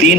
3